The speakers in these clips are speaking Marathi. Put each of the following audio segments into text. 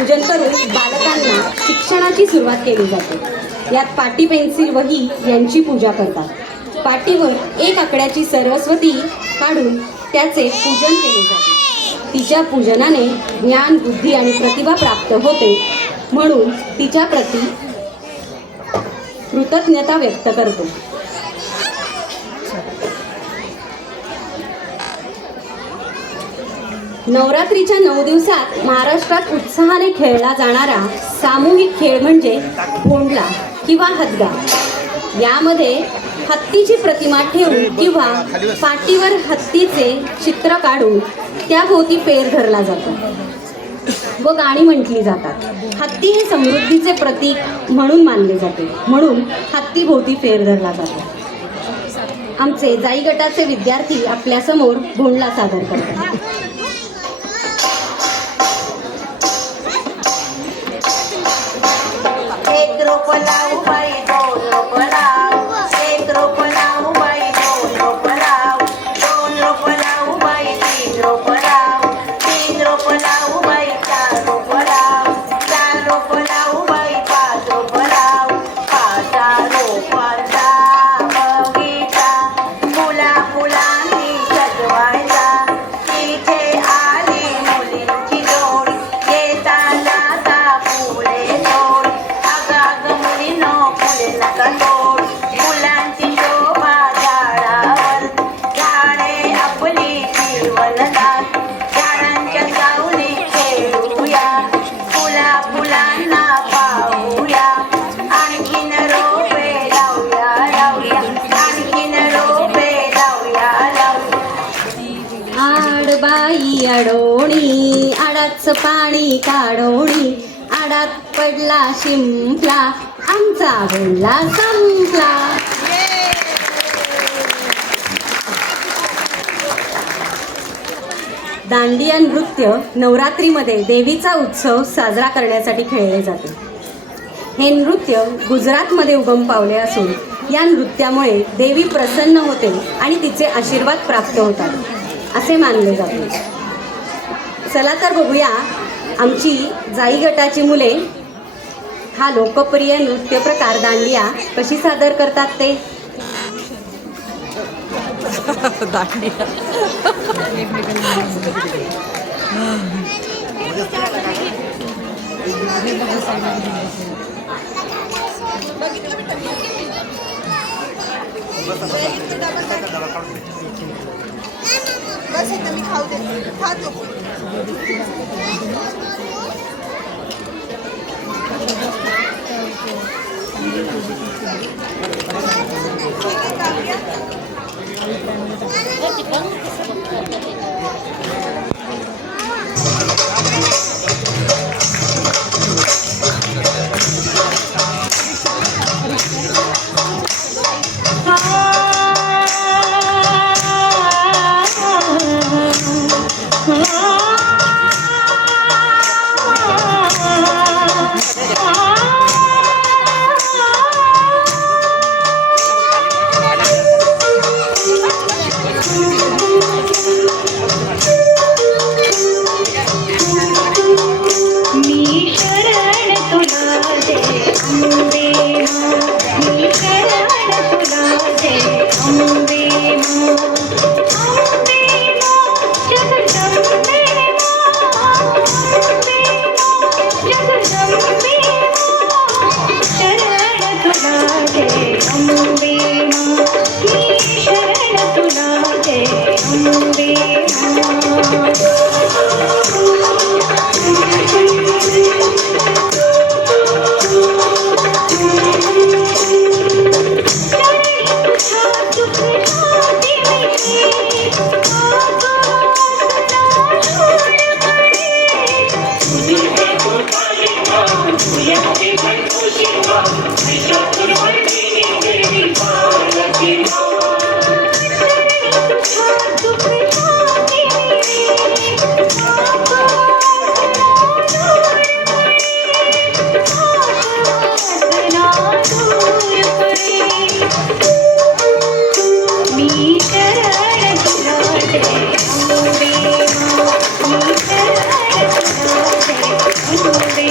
पूजन करून बालकांना शिक्षणाची सुरुवात केली जाते. यात पाटी पेन्सिल वही यांची पूजा करतात. पाटीवर एक आकड्याची सरस्वती काढून त्याचे पूजन केले जाते. तिच्या पूजनाने ज्ञान, बुद्धी आणि प्रतिभा प्राप्त होते, म्हणून तिच्या प्रती कृतज्ञता व्यक्त करतो. नवरात्रीच्या 9 दिवसात महाराष्ट्रात उत्साहाने खेळला जाणारा सामूहिक खेळ म्हणजे भोंडला किंवा हदगा. यामध्ये हत्तीची प्रतिमा ठेवून किंवा पाटीवर हत्तीचे चित्र काढून त्याभोवती फेर धरला जातो व गाणी म्हटली जातात. हत्ती हे समृद्धीचे प्रतीक म्हणून मानले जाते, म्हणून हत्तीभोवती फेर धरला जातो. आमचे जाई गटाचे विद्यार्थी आपल्यासमोर भोंडला सादर करतात. एक रोप लावू बाई, दोन रोप लावू, एक रोप लावू बाई, दोन रोप लावू, दोन रोप लावू बाई, तीन रोप लावू, तीन रोप लावू बाई, चार रोप लावू, चार रोप लावू बाई, पाच रोप लावू, पाचा रोपांचा बगीचा फुला फुलांनी सजवायचा. तिथे आली मुलींची जोडी, येता जाता फुले तोड, अगाग मुलीनो फुले नका तोड. फुलांची शोभा झाडावर, झाडे आपली जीवनदात, झाडांच्या सावली खेळूया, फुला फुलांना पाहूया, आणखीन रोपे लावूया लावूया, आणखीन रोपे लावूया लावूया. आडबाई अडोणी, आडाच पाणी काढोणी, आडात पडला शिंपला, आमचा भोंडला संपला. दांडिया नृत्य नवरात्रीमध्ये देवीचा उत्सव साजरा करण्यासाठी खेळले जाते. हे नृत्य गुजरातमध्ये उगम पावले असून या नृत्यामुळे देवी प्रसन्न होते आणि तिचे आशीर्वाद प्राप्त होतात असे मानले जाते. चला तर बघूया आमची जाई गटाची मुले हा लोकप्रिय नृत्य प्रकार दांडिया कशी सादर करतात ते. बस इथं मी खाऊ दे खातो. Thank you.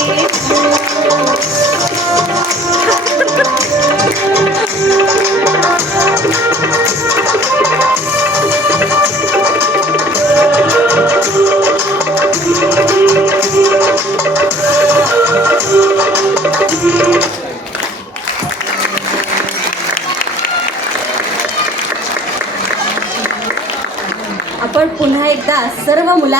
आपण पुन्हा एकदा सर्व मुला